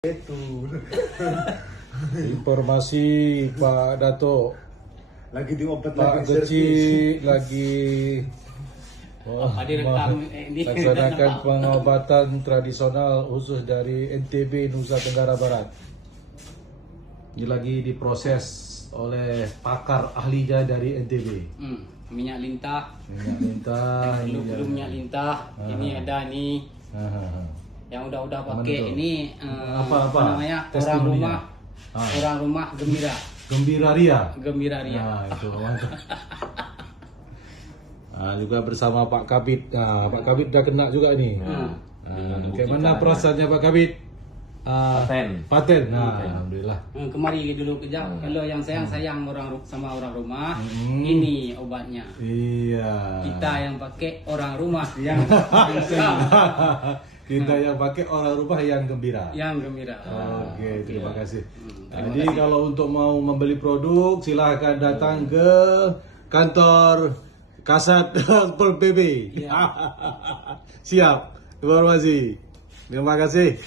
Itu Informasi Pak Dato, lagi diobat Pak lagi Geci lagi direkam, ini laksanakan pengobatan tradisional khusus dari NTB Nusa Tenggara Barat. Ini lagi diproses oleh pakar ahlinya dari NTB. Minyak lintah. Minyak lintah, Yang belum minyak lintah. Ini ada nih. Yang udah Mana pakai tuh? ini Apa? namanya orang Testimoninya. rumah. Orang rumah gembira. Gembira Ria. Gembira Ria. Nah, itu mantap. Juga bersama Pak Kabit. Pak Kabit udah kena juga nih. Bagaimana perasaannya Pak Kabit? Paten. Nah, alhamdulillah. Kemari dulu kejap. Kalau yang sayang sama orang rumah, ini obatnya. Iya. Kita yang pakai orang rumah yang Kita yang pakai orang rumah yang gembira. yang gembira. Oke, terima kasih. Terima Jadi kasih. kalau untuk mau membeli produk silahkan datang ke kantor Kasat Pol PP. Iya. Siap. Terima kasih. Terima kasih.